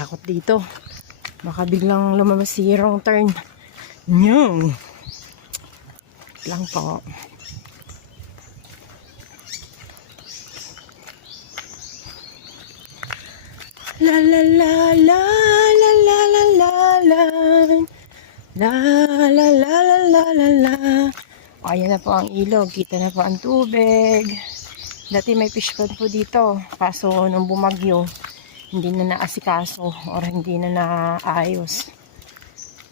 Takot dito. Baka biglang lumabas si wrong turn. Nyong! Lang po. La la la la la la la la la la la la la la la la. Ayan na po ang ilog. Kita na po ang tubig. Dati may fish pond po dito. Kaso nung bumagyo, hindi na naasikaso or hindi na naayos.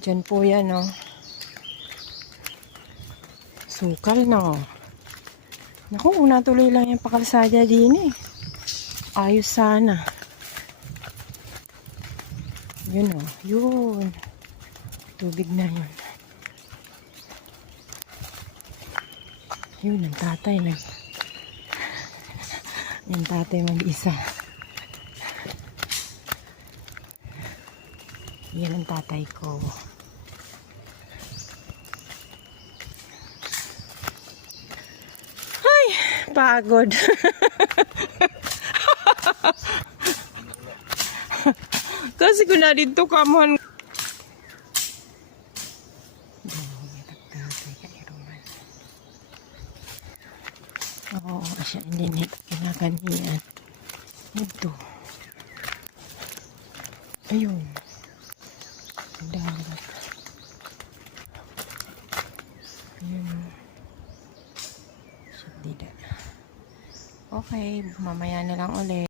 Diyan po yan, no. Sukal, no. Naku, natuloy lang yung pakalsada din eh. Ayos sana. Yun, oh. Yun. Tubig na yun. Yun, ang tatay na. Yung tatay mag-isa. Yan ang tatay ko. Ay, pagod. Kasi kung na dito kamuhan. Oo, siya hindi nito kinaganian. Ito. Ayun. Dagat. Ayun. Okay, mamaya na lang ulit.